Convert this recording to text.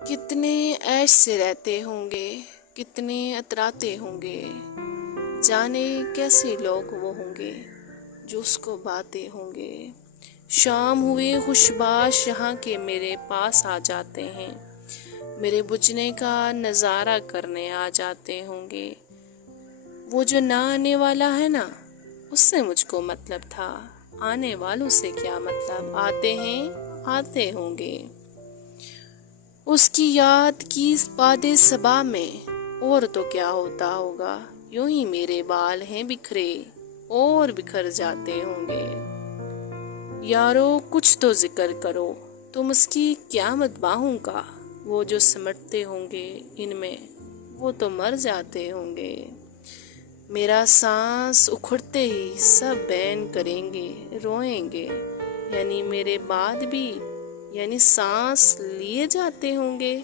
कितने ऐश से रहते होंगे, कितने अतराते होंगे, जाने कैसे लोग वो होंगे जो उसको बातें होंगे। शाम हुए खुशबाश यहाँ के मेरे पास आ जाते हैं, मेरे बुझने का नज़ारा करने आ जाते होंगे। वो जो ना आने वाला है ना, उससे मुझको मतलब था, आने वालों से क्या मतलब, आते हैं आते होंगे। उसकी याद की इस बादे सबा में और तो क्या होता होगा, यूं ही मेरे बाल हैं बिखरे और बिखर जाते होंगे। यारो कुछ तो जिक्र करो, तुम उसकी क़यामत बाहों का, वो जो सिमटते होंगे इनमें वो तो मर जाते होंगे। मेरा सांस उखड़ते ही सब बैन करेंगे, रोएंगे, यानी मेरे बाद भी, यानी सांस लिए जाते होंगे।